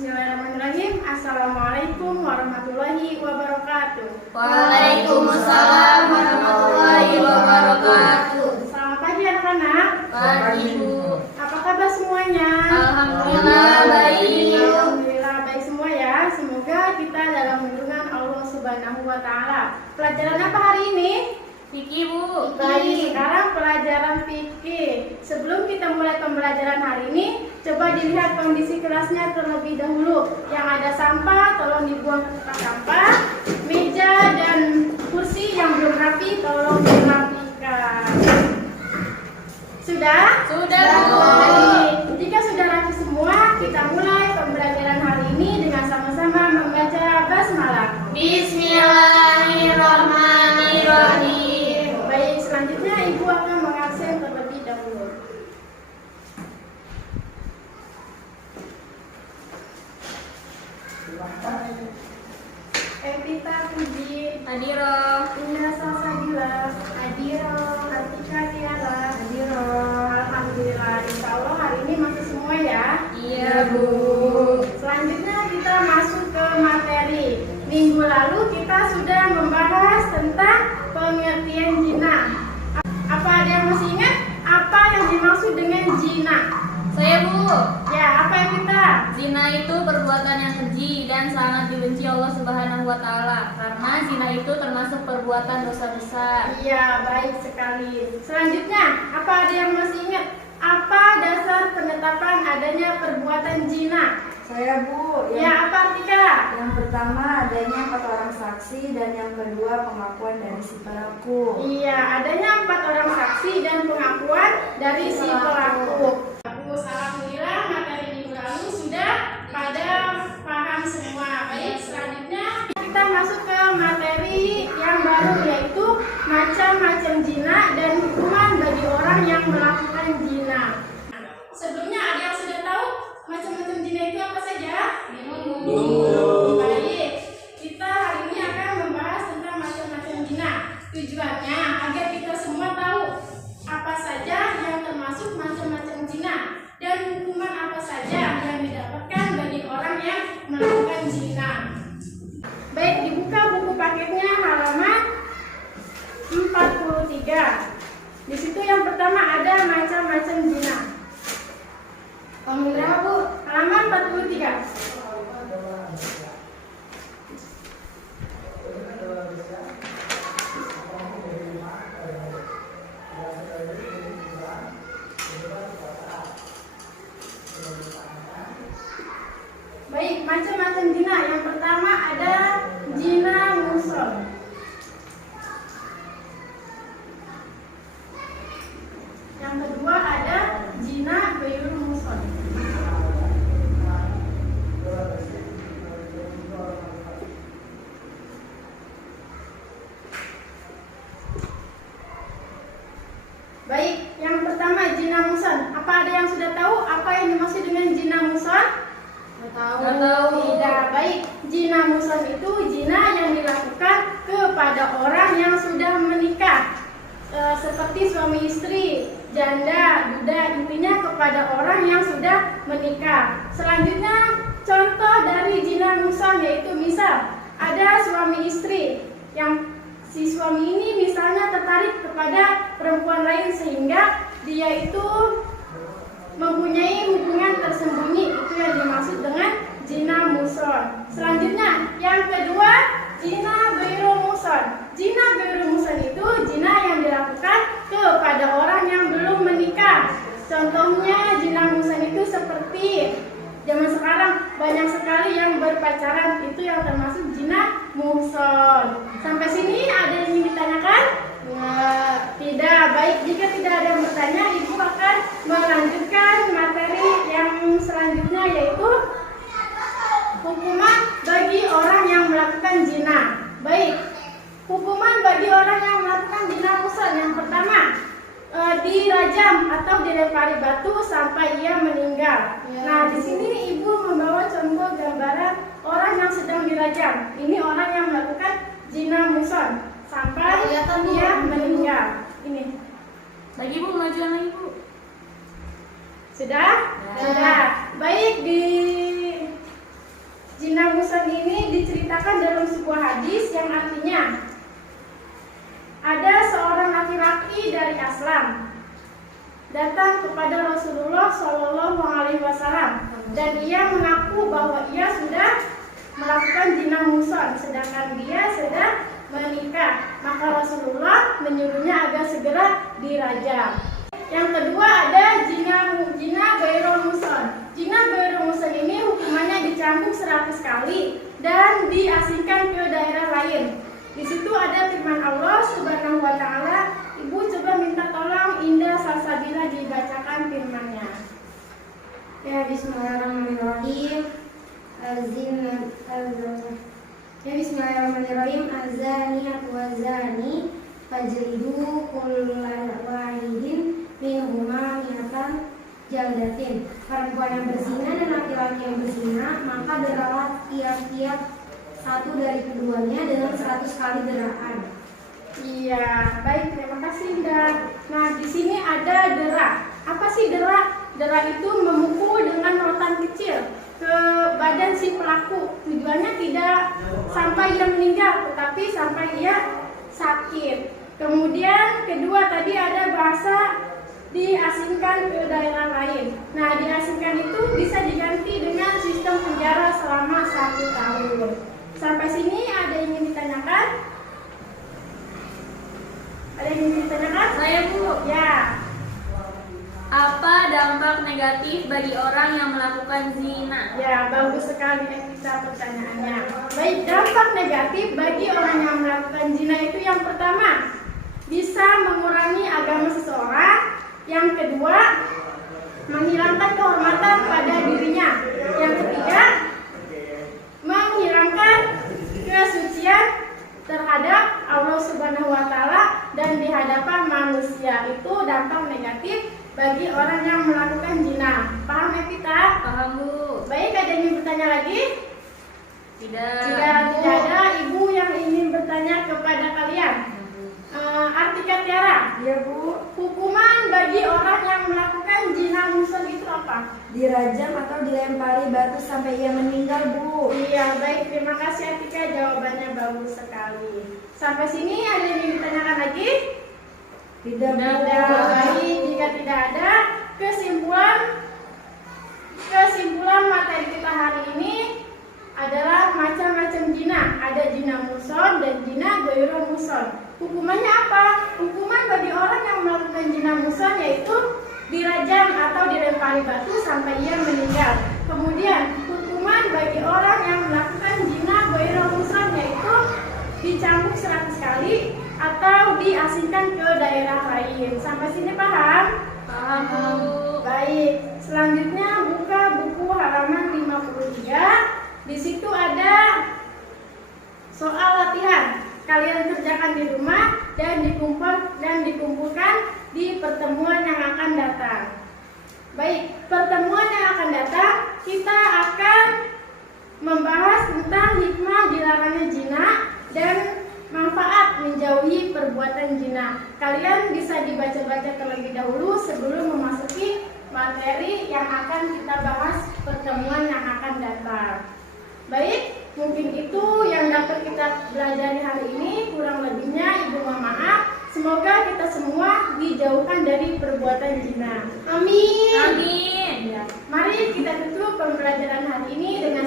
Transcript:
Bismillahirrahmanirrahim. Assalamualaikum warahmatullahi wabarakatuh. Waalaikumsalam warahmatullahi wabarakatuh. Selamat pagi anak-anak. Pagi, Bu. Apa kabar semuanya? Alhamdulillah baik. Alhamdulillah baik semua ya. Semoga kita dalam lindungan Allah Subhanahu wa taala. Pelajaran apa hari ini? Fikih, Bu. Baik, sekarang pelajaran fikih. Sebelum kita mulai pembelajaran hari ini, coba dilihat kondisi kelasnya terlebih dahulu. Yang ada sampah, tolong dibuang ke tempat sampah. Meja dan kursi yang belum rapi, tolong dirapikan. Sudah? Sudah, Bu. Baik. Jika sudah rapi semua, kita mulai pembelajaran hari ini dengan sama-sama membaca basmalah. Bismillahirrahmanirrahim. Baik, selanjutnya Ibu akan mengabsen terlebih dahulu. Evita Puji, Hadiro. Indah Salsabila, Adiro, Atika Tiara, Adiro. Alhamdulillah, insya Allah hari ini masih semua ya. Iya, Bu. Selanjutnya kita masuk ke materi. Minggu lalu kita sudah membahas tentang pengertian zina. Apa ada yang masih ingat? Apa yang dimaksud dengan zina? Saya, Bu. Ya, apa yang kita? Zina itu perbuatan yang keji dan sangat dibenci Allah Subhanahu wa taala. Karena zina itu termasuk perbuatan dosa besar. Iya, baik sekali. Selanjutnya, apa ada yang masih ingat? Apa dasar penetapan adanya perbuatan zina? Saya, Bu. Ya, apa Tika? Yang pertama adanya 4 orang saksi dan yang kedua pengakuan dari si pelaku. Iya, adanya 4 orang saksi dan pengakuan dari si pelaku. Alhamdulillah, materi minggu lalu sudah pada paham semua. Baik, selanjutnya kita masuk ke materi yang baru, yaitu macam-macam zina dan hukuman bagi orang yang melakukan zina. Sebelumnya ada yang sudah tahu macam-macam zina itu apa saja? Baik, kita hari ini akan membahas tentang macam-macam zina. Tujuannya agar kita semua tahu apa saja yang termasuk macam-macam zina dan hukuman apa saja yang didapatkan bagi orang yang melakukan zina. Baik, dibuka buku paketnya halaman 43. Di situ yang pertama ada macam-macam zina. Alhamdulillah, Bu. Halaman 43. Baik, macam-macam zina. Yang pertama ada zina muson. Yang kedua ada zina ghairul muson. Baik, yang pertama zina muson. Apa ada yang sudah tahu apa yang dimaksud dengan zina muson? Nggak tahu. Tidak. Baik, zina muson itu zina yang dilakukan kepada orang yang sudah menikah, seperti suami istri, janda, duda, intinya kepada orang yang sudah menikah. Selanjutnya contoh dari zina muson yaitu misal ada suami istri yang si suami ini misalnya tertarik kepada perempuan lain sehingga dia itu mempunyai hubungan tersembunyi, itu yang dimaksud dengan zina muson. Selanjutnya yang kedua zina ghairul muson. Zina ghairul muson itu zina yang dilakukan kepada orang yang belum menikah. Contohnya zina muson itu seperti zaman sekarang banyak sekali yang berpacaran, itu yang termasuk zina muson. Sampai sini ada yang ingin ditanyakan? Tidak. Baik, jika tidak ada yang bertanya, Ibu akan melanjutkan materi yang selanjutnya, yaitu hukuman bagi orang yang melakukan zina. Baik, hukuman bagi orang yang melakukan zina muson. Yang pertama, dirajam atau dilempari batu sampai ia meninggal. Nah, di sini Ibu membawa contoh gambaran orang yang sedang dirajam. Ini orang yang melakukan zina muson sampai ia meninggal. Ini. Lagi, Bu, majuan lagi, Bu. Sudah? Ya. Sudah. Baik, di dalam sebuah hadis yang artinya ada seorang laki-laki dari Aslam datang kepada Rasulullah Shallallahu Alaihi Wasallam dan ia mengaku bahwa ia sudah melakukan zina muhsan sedangkan dia sedang menikah. Maka Rasulullah menyuruhnya agar segera dirajam. Yang kedua ada zina ghairul muhsan. Zina ghairul muhsan ini hukumannya dicambuk 100 kali dan diasingkan ke daerah lain. Di situ ada firman Allah Subhanahu wa taala. Ibu coba minta tolong Indah Salsabila dibacakan firman-Nya. Ya, bismillahirrahmanirrahim. Bismillahirrahmanirrahim. Azaniyatu wazani fajlidu kulla wahidin minhuma mi'atan jaldatin. Perempuan yang berzina dan laki-laki yang berzina, maka deralah tiap-tiap satu dari keduanya dengan 100 kali deraan. Iya, baik, terima kasih Indah. Nah, di sini ada dera. Apa sih dera? Dera itu memukul dengan rotan kecil ke badan si pelaku. Tujuannya tidak sampai ia meninggal, tetapi sampai ia sakit. Kemudian kedua tadi ada bahasa diasingkan ke daerah lain. Nah, diasingkan itu bisa diganti dengan sistem penjara selama 1 tahun. Sampai sini ada yang ingin ditanyakan? Ada yang ingin ditanyakan? Saya Bu. Ya. Apa dampak negatif bagi orang yang melakukan zina? Ya, bagus sekali kita pertanyaannya. Baik, dampak negatif bagi orang yang melakukan zina itu yang pertama, bisa mengurangi agama seseorang. Yang kedua, menghilangkan kehormatan pada dirinya. Yang ketiga, menghilangkan kesucian terhadap Allah Subhanahu wa taala dan di hadapan manusia. Itu dampak negatif bagi orang yang melakukan zina. Paham Evita? Paham Bu. Baik, ada yang ingin bertanya lagi? Tidak. Jika tidak ada, Ibu yang ingin bertanya kepada kalian. Artika Tiara, Ya Bu, hukuman bagi orang yang melakukan zina muhsan itu apa? dirajam atau dilempari batu sampai ia meninggal Bu. Iya, baik, terima kasih Atika, jawabannya bagus sekali. Sampai sini ada yang ingin ditanyakan lagi? Tidak Bu. Tidak, baik, jika tidak ada, kesimpulan materi kita hari ini adalah macam-macam zina. Ada zina muhsan dan zina ghairul muhsan. Hukumannya apa? Hukuman bagi orang yang melakukan zina muhsan yaitu dirajam atau dilempari batu sampai ia meninggal. Kemudian hukuman bagi orang yang melakukan zina ghairul muhsan yaitu dicambuk 100 kali atau diasingkan ke daerah lain. Sampai sini paham? Paham Bu. Baik, selanjutnya buka buku halaman 53. Di situ ada soal latihan. Kalian kerjakan di rumah dan dikumpulkan di pertemuan yang akan datang. Baik, pertemuan yang akan datang kita akan membahas tentang hikmah dilarangnya zina dan manfaat menjauhi perbuatan zina. Kalian bisa dibaca-baca terlebih dahulu sebelum memasuki materi yang akan kita bahas pertemuan yang akan datang. Baik, mungkin itu yang dapat kita pelajari hari ini. Kurang lebihnya Ibu mohon maaf. Semoga kita semua dijauhkan dari perbuatan zina. Amin. Amin. Ya. Mari kita tutup pembelajaran hari ini dengan